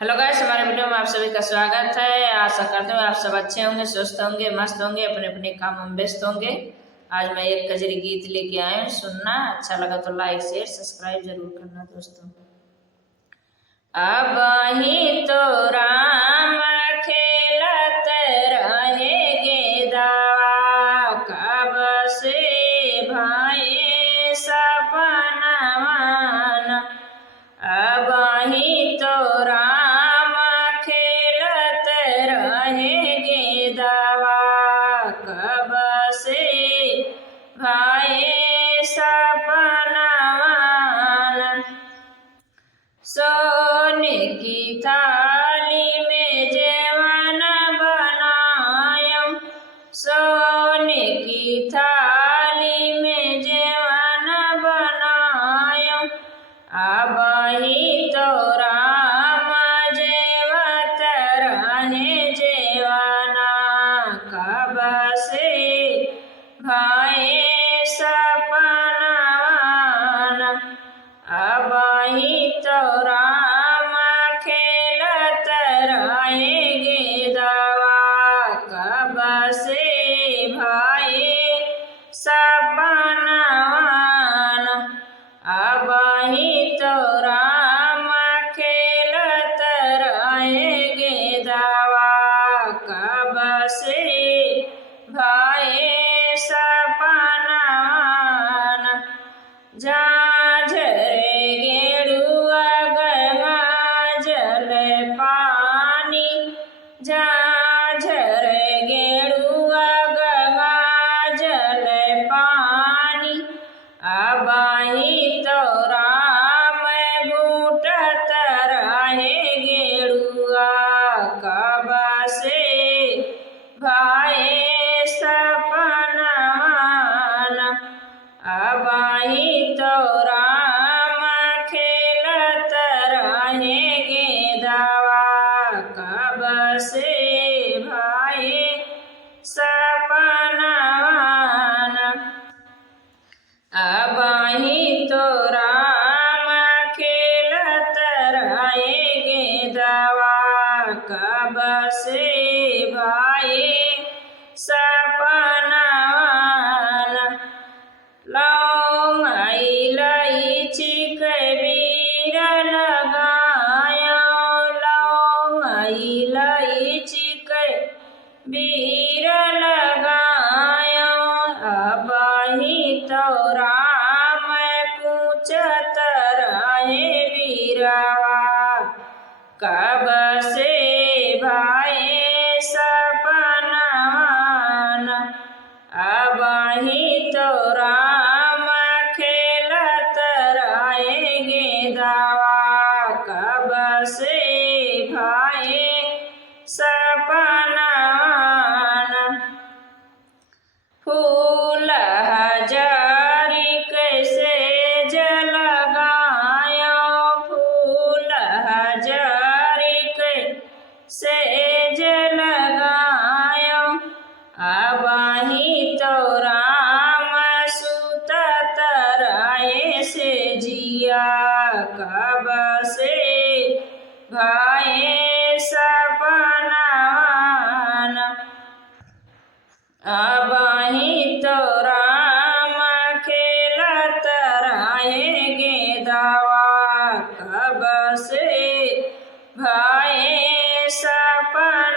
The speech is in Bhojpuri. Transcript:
हेलो गाइस, हमारे वीडियो में आप सभी का स्वागत है। आशा करते हैं आप सब अच्छे होंगे, स्वस्थ होंगे, मस्त होंगे, अपने अपने काम में व्यस्त होंगे। आज मैं एक कजरी गीत लेके आया हूँ, सुनना। अच्छा लगा तो लाइक शेयर सब्सक्राइब जरूर करना दोस्तों। अब ही तो राम खेलत रहे गेदावा, कब से भाई सपनवान। अब ही तो राम खेलत रहे गेदावा, कब से भाई सपनवान। सोने की थाली में जेवन बनायम, सोने की थाली में जेवन बनायम। अब ही तो राम जेवत रहे जेवना, कब से भाई सपनवान। अब ही तो राम खेलत रहे गेदावा, कब से भाई सपनवान। अब ही तो राम खेलत रहे गेदावा, कब से भाई सपनवान। झाझरे गेरुआ गंगा जल पानी, झाझरे गेरुआ गंगा जल पानी। अब ही तो राम बूटत रहे गेरुआ, कब से भाई सपनवान। अब ही तो राम खेलत रहे गेदावा, कब से भाई सपनवान। अब ही तो राम खेलत रहे गेदावा, कब से भाई सपनवान। लौंग इलायची कबीर लगाया, लौंग इलायची कबीर लगाया। अब ही तो राम पूछत रहे वीरवा, कब से भाई सपनवान। अब ही तो राम खेलत रहे गेदावा, कब से भाई सपनवान। फूल हजारी कैसे जलगाया, फूल हजारी कैसे जलगाया। अब ही तो राम सुतत रहे से जिया, कब से भाई सपनवान। अब ही तो राम खेलत रहे गेदावा, कब से भाई सपनवान।